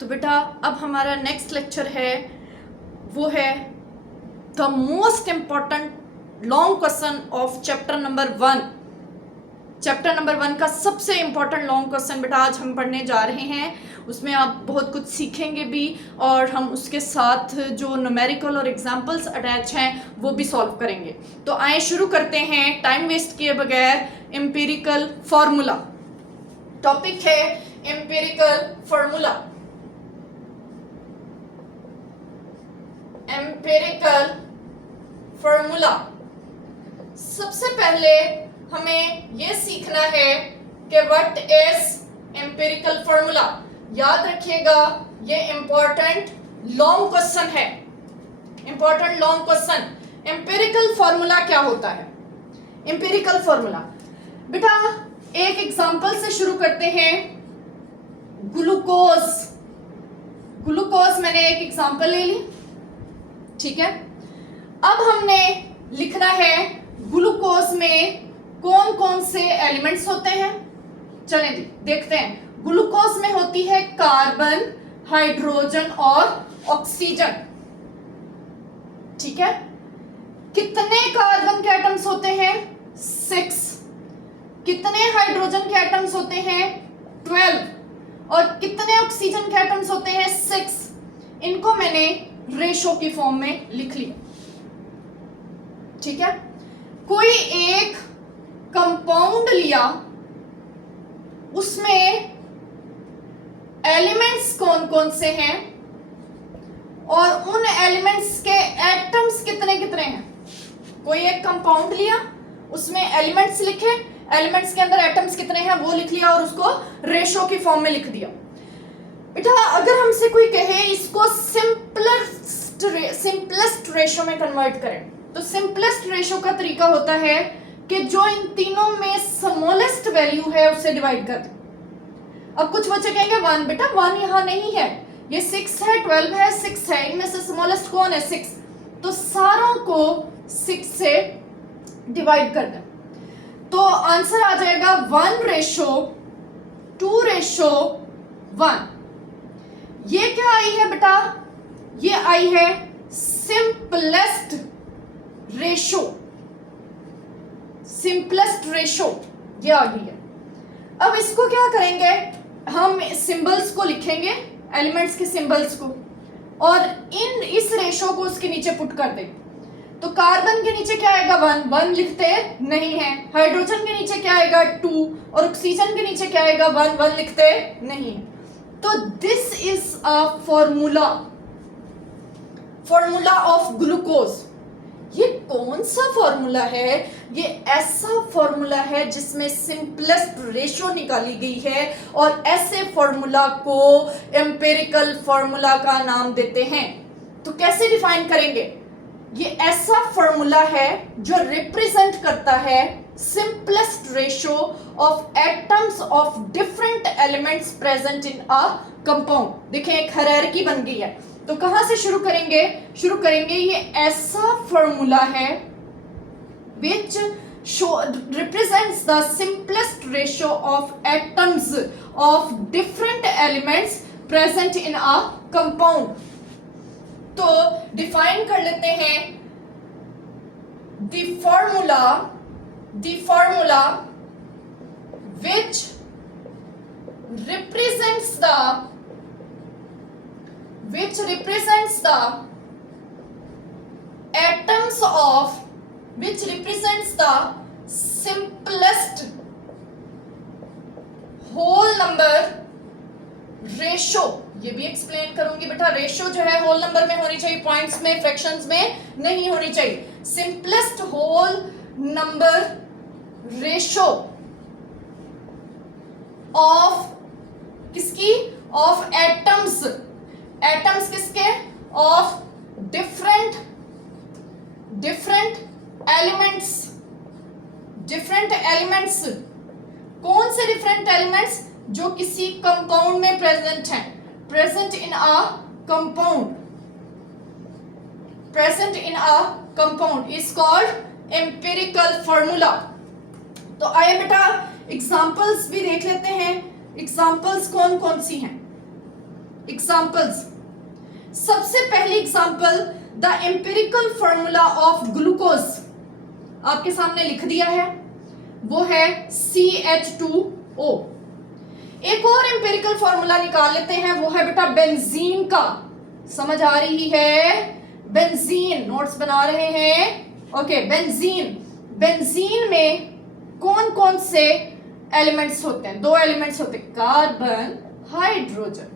तो बेटा अब हमारा नेक्स्ट लेक्चर है, वो है the most important long question of chapter number 1। Chapter number 1 का सबसे इम्पॉर्टेंट लॉन्ग क्वेश्चन बेटा आज हम पढ़ने जा रहे हैं। उसमें आप बहुत कुछ सीखेंगे भी और हम उसके साथ जो न्यूमेरिकल और एग्जाम्पल्स अटैच हैं वो भी सॉल्व करेंगे। तो आए शुरू करते हैं टाइम वेस्ट किए बगैर। एम्पिरिकल फार्मूला टॉपिक है, एम्पिरिकल फार्मूला। एम्पिरिकल फार्मूला, सबसे पहले हमें यह सीखना है कि व्हाट इज एम्पिरिकल फार्मूला। याद रखिएगा ये इंपॉर्टेंट लॉन्ग क्वेश्चन है, important long question. Empirical formula क्या होता है? एम्पिरिकल फार्मूला बेटा एक एग्जांपल से शुरू करते हैं। ग्लूकोज, ग्लूकोज मैंने एक एग्जांपल ले ली, ठीक है। अब हमने लिखना है ग्लूकोज में कौन कौन से एलिमेंट्स होते हैं। चलें जी देखते हैं। ग्लूकोज में होती है कार्बन, हाइड्रोजन और ऑक्सीजन, ठीक है। कितने कार्बन के एटम्स होते हैं? 6। कितने हाइड्रोजन के एटम्स होते हैं? 12। और कितने ऑक्सीजन के एटम्स होते हैं? 6। इनको मैंने रेशो की फॉर्म में लिख लिया, ठीक है। कोई एक कंपाउंड लिया, उसमें एलिमेंट्स कौन कौन से हैं और उन एलिमेंट्स के एटम्स कितने कितने हैं। कोई एक कंपाउंड लिया, उसमें एलिमेंट्स लिखे, एलिमेंट्स के अंदर एटम्स कितने हैं वो लिख लिया और उसको रेशो की फॉर्म में लिख दिया। बेटा अगर हमसे कोई कहे इसको सिंपलेस्ट रेशो में कन्वर्ट करें, तो सिंपलेस्ट रेशो का तरीका होता है कि जो इन तीनों में स्मॉलेस्ट वैल्यू है उससे डिवाइड कर दे। अब कुछ बच्चे कहेंगे 1, बेटा 1 यहां नहीं है, ये 6 है, 12 है, 6 है, इनमें से स्मॉलेस्ट कौन है? 6। तो सारों को 6 से डिवाइड कर दें तो आंसर आ जाएगा 1:2:1। ये क्या आई है बेटा? ये आई है सिंपलेस्ट रेशो, सिंपलेस्ट रेशो ये आ गई है। अब इसको क्या करेंगे, हम सिंबल्स को लिखेंगे, एलिमेंट्स के सिंबल्स को, और इस रेशो को उसके नीचे पुट कर दें। तो कार्बन के नीचे क्या आएगा? 1 लिखते नहीं है। हाइड्रोजन के नीचे क्या आएगा? 2। और ऑक्सीजन के नीचे क्या आएगा? 1 लिखते नहीं है। तो this is a formula, formula of glucose. ये कौन सा फॉर्मूला है? ये ऐसा फॉर्मूला है जिसमें सिंपलेस्ट रेशो निकाली गई है और ऐसे फॉर्मूला को एम्पिरिकल फॉर्मूला का नाम देते हैं। तो कैसे डिफाइन करेंगे? ये ऐसा फॉर्मूला है जो रिप्रेजेंट करता है simplest ratio of atoms of different elements present in a compound. देखें एक हायरार्की बन गई है। तो कहां से शुरू करेंगे? शुरू करेंगे, ये ऐसा फॉर्मूला है which represents the simplest ratio of atoms of different elements present in a compound। तो डिफाइन कर लेते हैं the formula which represents the atoms of which represents the simplest whole number ratio। ये भी एक्सप्लेन करूंगी बेटा। Ratio जो है होल नंबर में होनी चाहिए, पॉइंट्स में, फ्रैक्शंस में नहीं होनी चाहिए। Simplest whole number ratio of किसकी? Of atoms. एटम्स किसके? Of different elements. Different elements कौन से डिफरेंट एलिमेंट्स? जो किसी कंपाउंड में प्रेजेंट हैं, present in a compound, present in a compound is called empirical formula. तो आइए बेटा एग्जांपल्स भी देख लेते हैं। एग्जांपल्स कौन कौन सी हैं? एग्जाम्पल्स। सबसे पहली example, the empirical formula of glucose आपके सामने लिख दिया है, वो है CH2O। एक और एम्पिरिकल फॉर्मूला निकाल लेते हैं, वो है बेटा बेंजीन का। समझ आ रही है? बेंजीन, नोट्स बना रहे हैं? Okay, benzene. बेंजीन में कौन कौन से एलिमेंट्स होते हैं? 2 एलिमेंट्स होते हैं, कार्बन, हाइड्रोजन।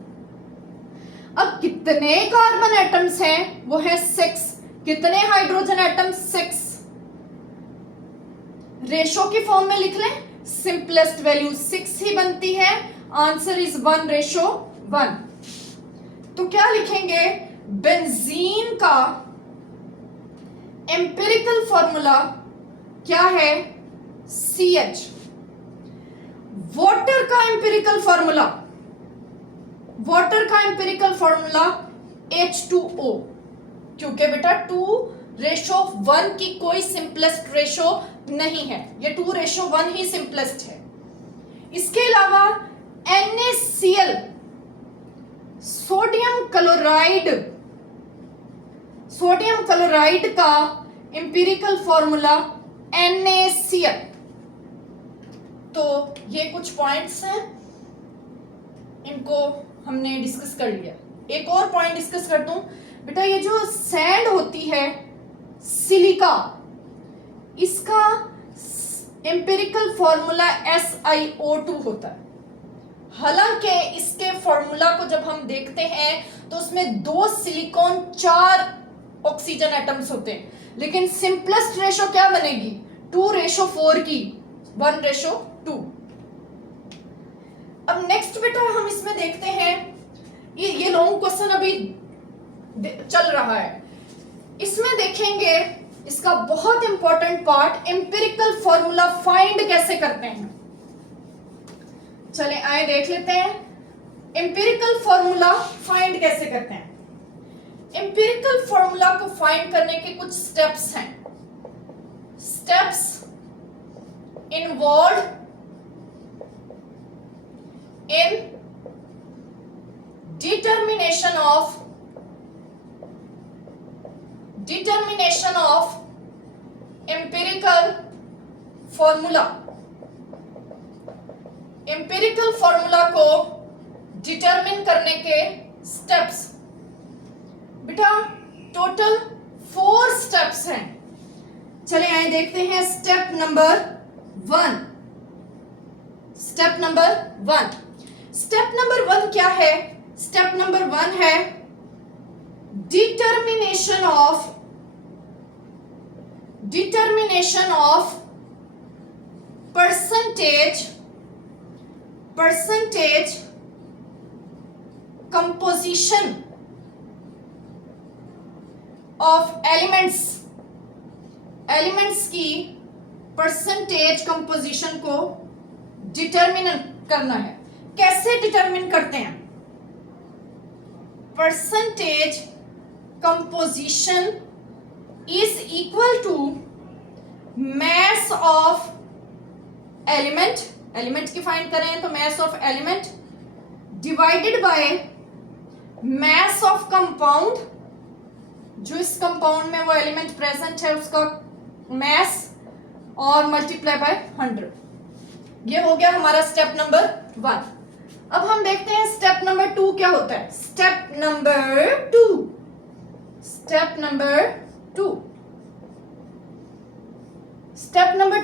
अब कितने कार्बन एटम्स हैं? वो है 6। कितने हाइड्रोजन एटम्स? 6। रेशो की फॉर्म में लिख लें, सिंपलेस्ट वैल्यू 6 ही बनती है। Answer is 1:1। तो क्या लिखेंगे? बेंजीन का एम्पिरिकल फॉर्मूला क्या है? CH। वाटर का एम्पिरिकल फॉर्मूला, वाटर का एम्पिरिकल फॉर्मूला H2O। क्योंकि बेटा 2:1 की कोई सिंपलेस्ट रेशो नहीं है, ये 2:1 ही सिंपलेस्ट है। इसके अलावा NaCl, sodium chloride, sodium chloride का एम्पिरिकल फॉर्मूला NaCl। तो ये कुछ पॉइंट्स हैं, इनको हमने डिस्कस कर लिया। एक और पॉइंट डिस्कस कर दूं बेटा, ये जो सैंड होती है, सिलिका, इसका एम्पिरिकल फॉर्मूला SiO2 होता है। हालांकि इसके फॉर्मूला को जब हम देखते हैं तो उसमें 2 सिलिकॉन 4 ऑक्सीजन एटम्स होते हैं, लेकिन सिंपलेस्ट रेशो क्या बनेगी? 2:4 की, 1:2। अब नेक्स्ट बेटा हम इसमें देखते हैं, ये लॉन्ग क्वेश्चन अभी चल रहा है, इसमें देखेंगे इसका बहुत important part, empirical formula find कैसे करते हैं। चले आए देख लेते हैं एम्पिरिकल फॉर्मूला फाइंड कैसे करते हैं। एम्पिरिकल फॉर्मूला को फाइंड करने के कुछ स्टेप्स हैं। Steps involve in determination of empirical formula। empirical formula को डिटरमिन करने के स्टेप्स बेटा टोटल 4 स्टेप्स हैं। चले आए देखते हैं step number 1। Step number 1, step number 1 क्या है? स्टेप नंबर 1 है determination of percentage composition of elements की परसेंटेज कंपोजिशन को डिटरमिन करना है। कैसे डिटरमिन करते हैं? Percentage composition is equal to mass of element की फाइंड करें तो mass of element divided by mass of compound, जो इस कंपाउंड में वो एलिमेंट प्रेजेंट है उसका मैस, और मल्टीप्लाई बाय 100। ये हो गया हमारा स्टेप नंबर 1। अब हम देखते हैं स्टेप नंबर 2 क्या होता है। स्टेप नंबर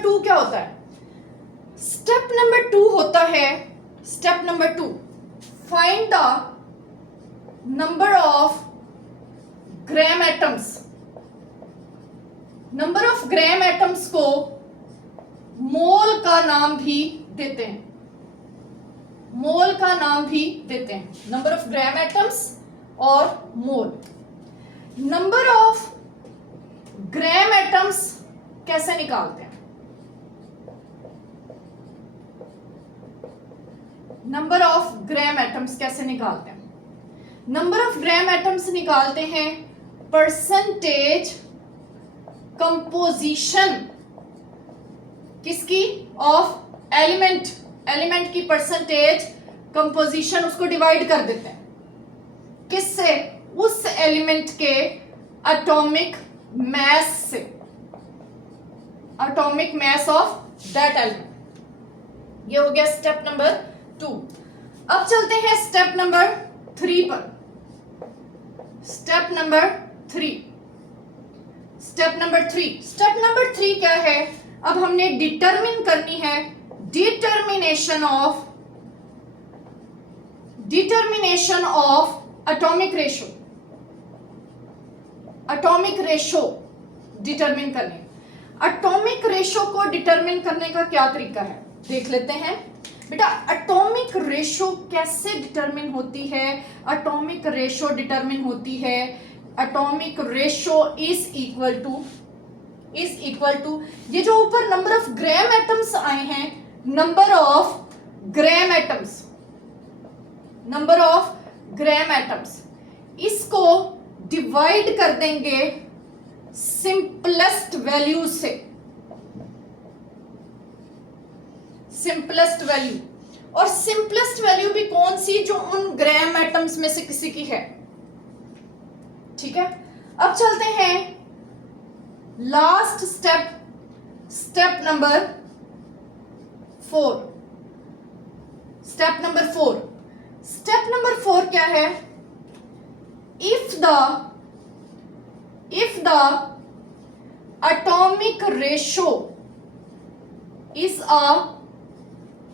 2 क्या होता है? स्टेप नंबर 2 होता है, step number 2, find the number of gram atoms. Number of gram atoms को मोल का नाम भी देते हैं, मोल का नाम भी देते हैं, नंबर ऑफ ग्राम एटम्स और मोल। नंबर ऑफ ग्राम एटम्स कैसे निकालते हैं? नंबर ऑफ ग्राम एटम्स कैसे निकालते हैं? नंबर ऑफ ग्राम एटम्स निकालते हैं परसेंटेज कंपोजिशन किसकी? ऑफ एलिमेंट की परसेंटेज कंपोजिशन, उसको डिवाइड कर देते हैं। किससे? उस एलिमेंट के एटॉमिक मास से, atomic mass of that element. ये हो गया स्टेप नंबर 2। अब चलते हैं स्टेप नंबर 3 पर। स्टेप नंबर 3 स्टेप नंबर 3 क्या है? अब हमने डिटरमिन करनी है determination of atomic ratio. Atomic ratio determine करने। एटॉमिक रेशो को डिटरमिन करने का क्या तरीका है देख लेते हैं। बेटा एटॉमिक रेशो कैसे डिटरमिन होती है? एटॉमिक रेशो डिटरमिन होती है, atomic ratio is equal to ये जो ऊपर नंबर ऑफ ग्राम एटम्स आए हैं, नंबर ऑफ ग्राम एटम्स, इसको डिवाइड कर देंगे सिंपलेस्ट वैल्यू से। सिंपलेस्ट वैल्यू, और सिंपलेस्ट वैल्यू भी कौन सी? जो उन ग्राम एटम्स में से किसी की है। ठीक है, अब चलते हैं last step number 4। Step number 4 क्या है? If the atomic ratio is a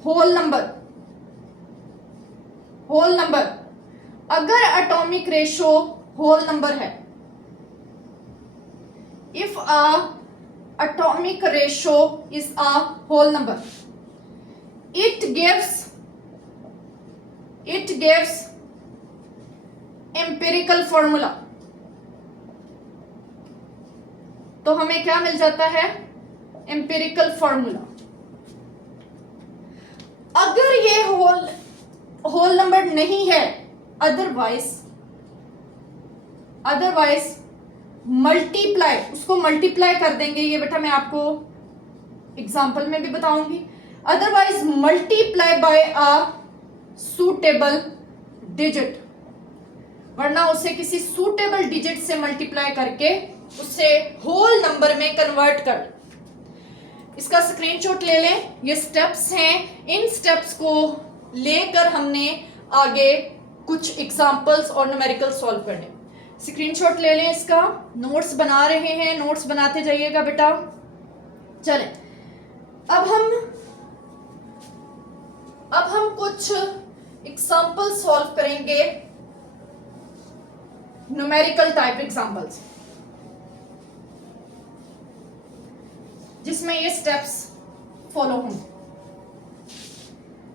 whole number, अगर एटॉमिक रेशो होल नंबर है, if a atomic ratio is a whole number, it gives empirical formula। तो हमें क्या मिल जाता है? Empirical formula. अगर ये होल नंबर नहीं है, अदरवाइज मल्टीप्लाई, उसको मल्टीप्लाई कर देंगे। ये बेटा मैं आपको एग्जांपल में भी बताऊंगी। Otherwise multiply by a suitable digit, वरना उसे किसी सूटेबल डिजिट से मल्टीप्लाई करके उसे होल नंबर में कन्वर्ट कर। इसका स्क्रीनशॉट ले लें। ये स्टेप्स हैं, इन स्टेप्स को लेकर हमने आगे कुछ एग्जांपल्स और न्यूमेरिकल सॉल्व करने। स्क्रीनशॉट ले लें इसका। नोट्स बना रहे हैं, नोट्स बनाते जाइएगा बेटा। चलें, अब हम कुछ एग्जांपल सॉल्व करेंगे, न्यूमेरिकल टाइप एग्जांपल्स, जिसमें ये स्टेप्स फॉलो होंगे।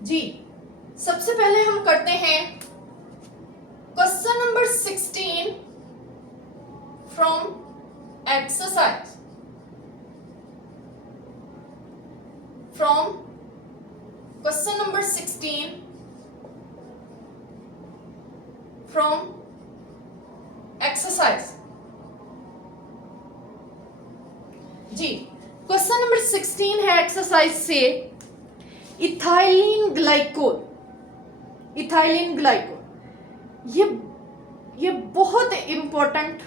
जी, सबसे पहले हम करते हैं question number 16 from exercise, question number 16 from exercise. जी, क्वेश्चन नंबर 16 है एक्सरसाइज से, इथाइलिन ग्लाइकोल। ये बहुत इंपॉर्टेंट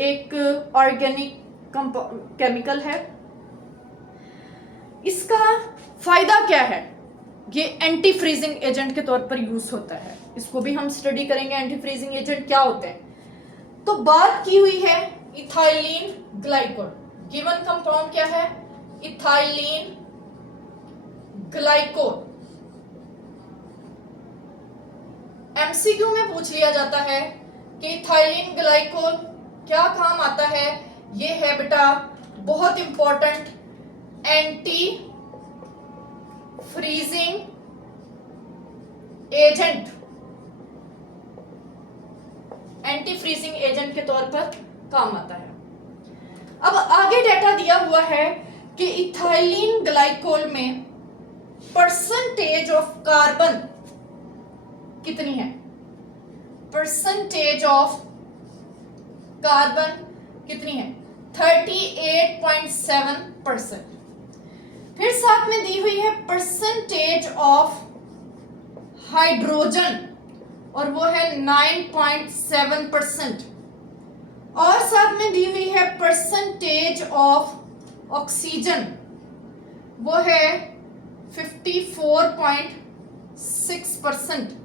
एक ऑर्गेनिक केमिकल है। इसका फायदा क्या है? ये एंटी फ्रीजिंग एजेंट के तौर पर यूज होता है। इसको भी हम स्टडी करेंगे, एंटी फ्रीजिंग एजेंट क्या होते हैं। तो बात की हुई है इथाइलिन ग्लाइकोल। गिवन कंपाउंड क्या है? Ethylene glycol. एमसीक्यू में पूछ लिया जाता है कि इथाइलिन ग्लाइकोल क्या काम आता है। ये है बेटा बहुत important anti freezing agent, anti freezing agent के तौर पर काम आता है। अब आगे डेटा दिया हुआ है कि इथाइलिन ग्लाइकोल में परसेंटेज ऑफ कार्बन कितनी है? परसेंटेज ऑफ कार्बन कितनी है? 38.7%। फिर साथ में दी हुई है परसेंटेज ऑफ हाइड्रोजन और वो है 9.7%। और साथ में दी हुई है परसेंटेज ऑफ ऑक्सीजन, वो है 54.6%।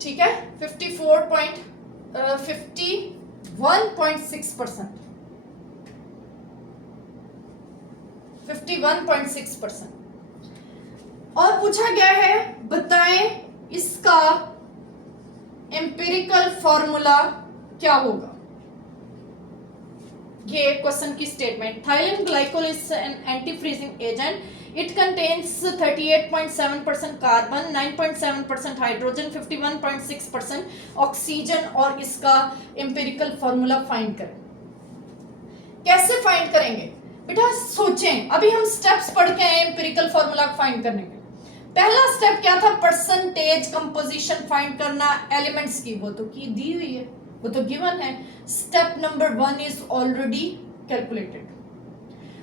ठीक है, 51.6%। और पूछा गया है बताएं इसका एम्पिरिकल फॉर्मूला क्या होगा। ये क्वेश्चन की statement, ethylene glycol is an anti freezing agent, it contains 38.7% carbon, 9.7% hydrogen, 51.6% oxygen. और इसका एम्पिरिकल फॉर्मूला फाइंड करें। कैसे फाइंड करेंगे बेटा, सोचें। अभी हम स्टेप्स पढ़ के आए एम्पिरिकल फॉर्मूला फाइंड करने के। पहला स्टेप क्या था, परसेंटेज कंपोजिशन फाइंड करना एलिमेंट्स की, वो तो की दी हुई है, वो तो गिवन है। Step number 1 is already calculated.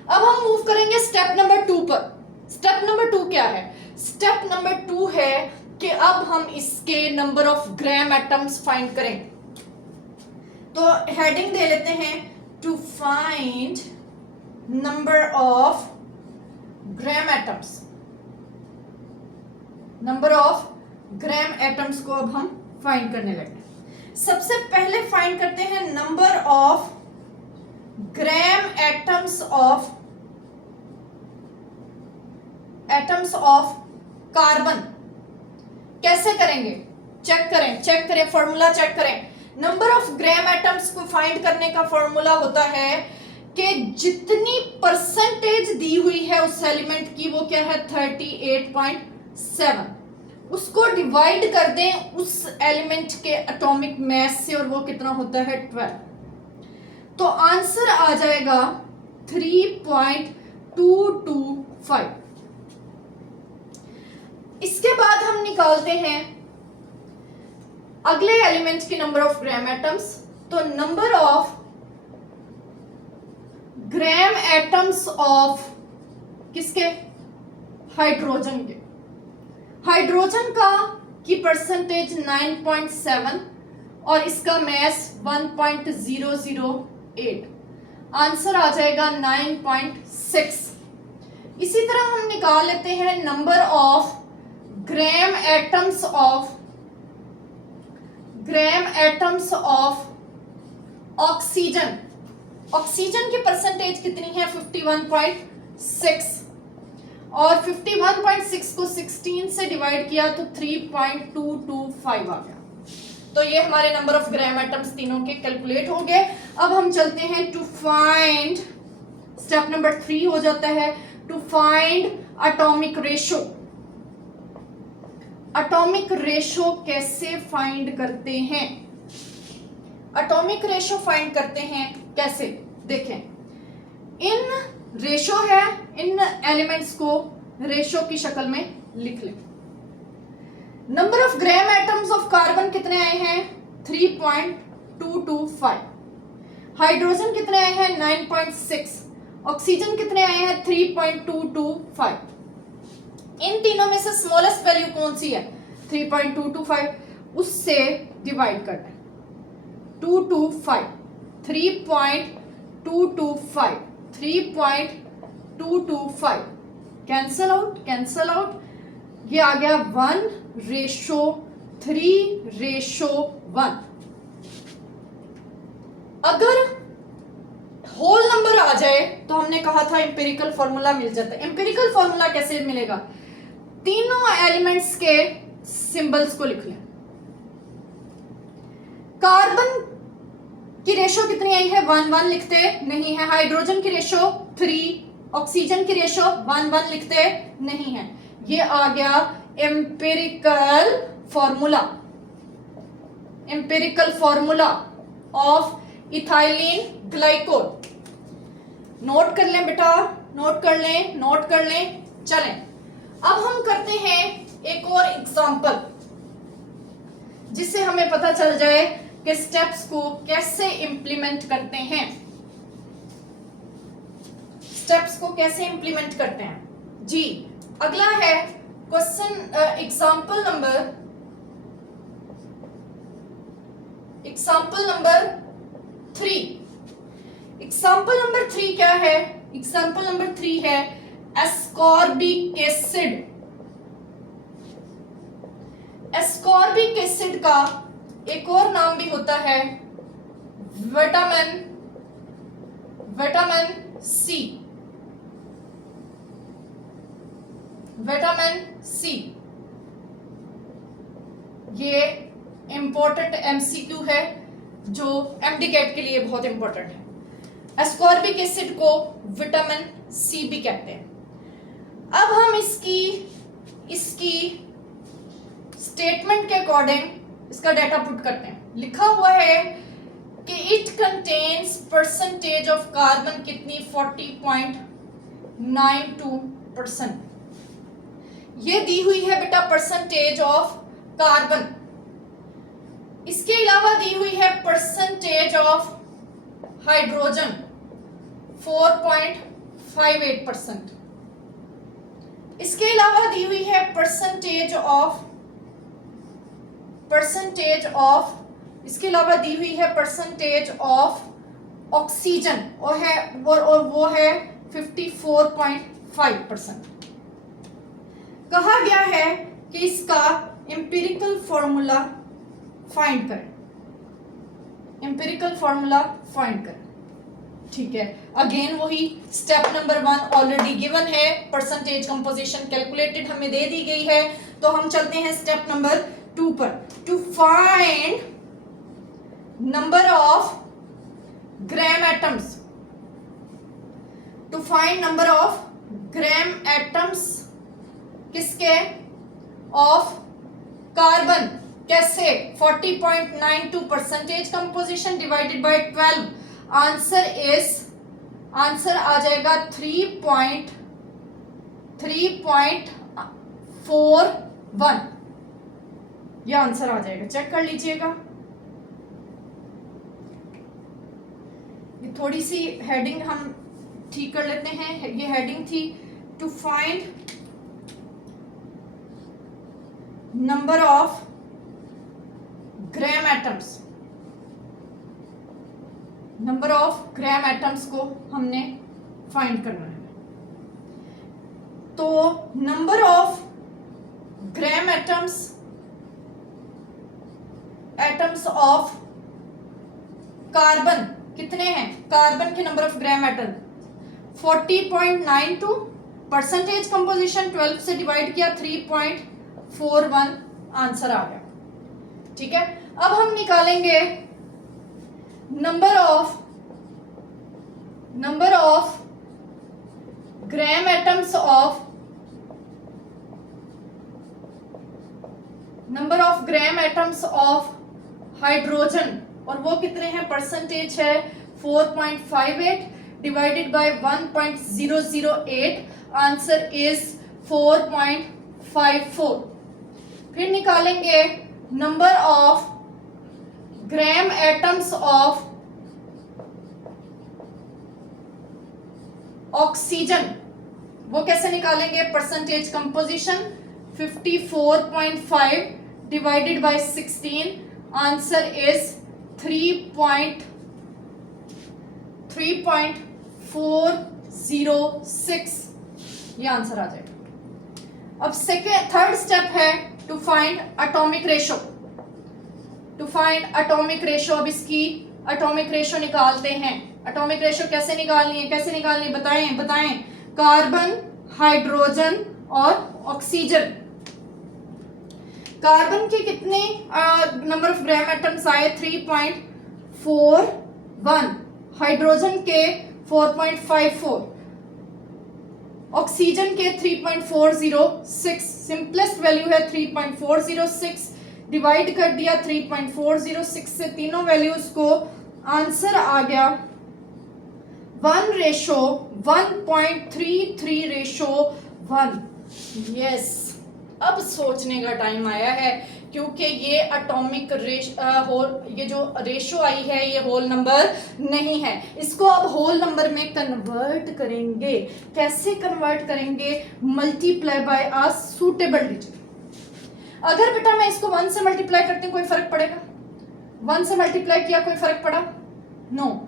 अब हम मूव करेंगे स्टेप नंबर 2 पर। स्टेप नंबर 2 क्या है, स्टेप नंबर 2 है कि अब हम इसके number of gram atoms find करेंगे। तो हेडिंग दे लेते हैं, to find number of gram atoms. Number of gram atoms को अब हम फाइंड करने लगे। सबसे पहले फाइंड करते हैं number of gram atoms of carbon. कैसे करेंगे, चेक करें फॉर्मूला चेक करें। नंबर ऑफ ग्राम एटम्स को फाइंड करने का फॉर्मूला होता है कि जितनी परसेंटेज दी हुई है उस एलिमेंट की, वो क्या है 38.7, उसको डिवाइड कर दें उस एलिमेंट के एटॉमिक मास से, और वो कितना होता है 12। तो आंसर आ जाएगा 3.225। इसके बाद हम निकालते हैं अगले एलिमेंट की नंबर ऑफ ग्राम एटम्स। तो number of gram atoms of किसके, हाइड्रोजन के। हाइड्रोजन का की परसेंटेज 9.7 और इसका मास 1.008, आंसर आ जाएगा 9.6। इसी तरह हम निकाल लेते हैं number of gram atoms of oxygen. Oxygen की परसेंटेज कितनी है 51.6, और 51.6 को 16 से डिवाइड किया तो 3.225 आ गया। तो ये हमारे नंबर ऑफ ग्राम एटम्स तीनों के कैलकुलेट हो गए। अब हम चलते हैं टू फाइंड, स्टेप नंबर 3 हो जाता है to find atomic ratio. Atomic ratio कैसे फाइंड करते हैं, एटॉमिक रेशो फाइंड करते हैं कैसे, देखें। इन रेशो है, इन एलिमेंट्स को रेशो की शक्ल में लिख लें। Number of gram atoms of carbon कितने आए हैं 3.225, हाइड्रोजन कितने आए हैं 9.6, ऑक्सीजन कितने आए हैं 3.225। इन तीनों में से स्मॉलेस्ट वैल्यू कौन सी है 3.225, उससे डिवाइड करना है 225, 3.225, 3.225 कैंसल आउट, ये आ गया 1:3:1। अगर होल नंबर आ जाए तो हमने कहा था एम्पिरिकल फॉर्मूला मिल जाता है। एम्पिरिकल फॉर्मूला कैसे मिलेगा, तीनों एलिमेंट्स के सिंबल्स को लिख लें। कार्बन की रेशो कितनी आई है 1:1 लिखते नहीं है, हाइड्रोजन की रेशो 3, ऑक्सीजन की रेशो 1:1 लिखते नहीं है। ये आ गया empirical formula of ethylene glycol. Note कर लें बेटा, नोट कर लें। चलें अब हम करते हैं एक और एग्जांपल, जिससे हमें पता चल जाए कि स्टेप्स को कैसे इंप्लीमेंट करते हैं। जी, अगला है question example number 3। Example number 3 क्या है? एग्जाम्पल नंबर 3 है एस्कॉर्बिक एसिड। एस्कॉर्बिक एसिड का एक और नाम भी होता है विटामिन सी। विटामिन सी ये इंपॉर्टेंट एमसीक्यू है जो एमडीकैट के लिए बहुत इंपॉर्टेंट है। एस्कॉर्बिक एसिड को विटामिन सी भी कहते हैं। अब हम इसकी स्टेटमेंट के अकॉर्डिंग इसका डाटा पुट करते हैं। लिखा हुआ है कि it contains percentage of carbon कितनी 40.92%। ये दी हुई है बेटा परसेंटेज ऑफ कार्बन। इसके अलावा दी हुई है परसेंटेज ऑफ हाइड्रोजन 4.58%। इसके अलावा दी हुई है परसेंटेज ऑफ ऑक्सीजन और वो है 54.5%। कहा गया है कि इसका एम्पिरिकल फॉर्मूला फाइंड करें। ठीक है, अगेन वही स्टेप नंबर 1 ऑलरेडी गिवन है। परसेंटेज कंपोजिशन कैलकुलेटेड हमें दे दी गई है। तो हम चलते हैं स्टेप नंबर 2 पर। To find number of gram atoms. किसके? Of carbon. कैसे? 40.92 percentage composition divided by 12। Answer आ जाएगा 3.41। ये आंसर आ जाएगा, चेक कर लीजिएगा। ये थोड़ी सी हेडिंग हम ठीक कर लेते हैं। ये हेडिंग थी to find number of gram atoms को हमने फाइंड करना है। तो number of gram atoms of carbon कितने हैं? कार्बन के number of gram atom 40.92 percentage composition 12 से डिवाइड किया 3.41 आंसर आ गया। ठीक है, अब हम निकालेंगे number of gram atoms of hydrogen, और वो कितने हैं? परसेंटेज है 4.58 डिवाइडेड बाय 1.008। Answer is 4.54। फिर निकालेंगे number of gram atoms of oxygen. वो कैसे निकालेंगे? Percentage composition 54.5 divided by 16। Answer is 3.406। ये आंसर आ जाएगा। अब थर्ड स्टेप है टू फाइंड एटॉमिक रेशो। अब इसकी एटॉमिक रेशो निकालते हैं। एटॉमिक रेशो कैसे निकालनी है? बताएं। कार्बन, हाइड्रोजन और ऑक्सीजन। कार्बन के कितने नंबर ऑफ ग्राम एटम्स आए? 3.41। हाइड्रोजन के 4.54। ऑक्सीजन के 3.406। सिंपलेस्ट वैल्यू है 3.406। डिवाइड कर दिया 3.406 से तीनों वैल्यूज को। आंसर आ गया 1:1.33:1। यस, अब सोचने का टाइम आया है क्योंकि ये एटॉमिक ये जो रेशो आई है ये होल नंबर नहीं है। इसको अब होल नंबर में कन्वर्ट करेंगे। कैसे कन्वर्ट करेंगे? Multiply by a suitable digit. अगर बेटा मैं इसको 1 से मल्टीप्लाई करती हूँ, कोई फर्क पड़ेगा? 1 से मल्टीप्लाई किया, कोई फर्क पड़ा? नो।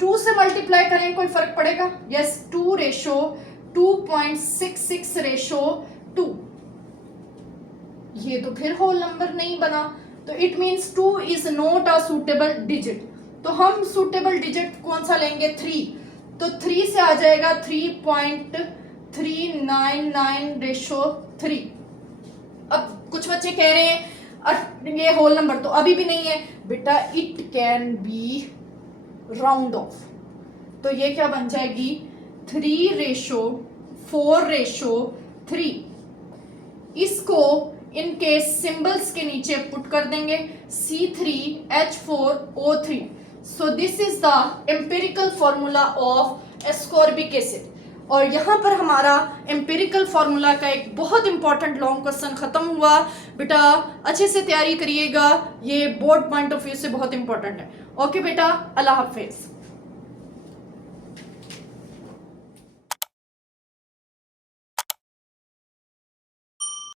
2 से मल्टीप्लाई करें, कोई फर्क पड़ेगा? यस, 2 रेशो 2.66 रेशो 2, ये तो फिर होल नंबर नहीं बना। तो it means 2 is not a suitable digit. तो हम सूटेबल डिजिट कौन सा लेंगे? 3। तो 3 से आ जाएगा 3.399 रेशो 3। अब कुछ बच्चे कह रहे हैं ये होल नंबर तो अभी भी नहीं है। बेटा it can be round of, तो ये क्या बन जाएगी? 3 रेशो 4 रेशो 3। इसको इनके सिंबल्स के नीचे पुट कर देंगे, C3H4O3। So this is the empirical formula of ascorbic acid. और यहाँ पर हमारा एम्पिरिकल फार्मूला का एक बहुत इंपॉर्टेंट लॉन्ग क्वेश्चन खत्म हुआ। बेटा अच्छे से तैयारी करिएगा, ये बोर्ड पॉइंट ऑफ व्यू से बहुत इंपॉर्टेंट है। ओके बेटा, अल्लाह हाफिज।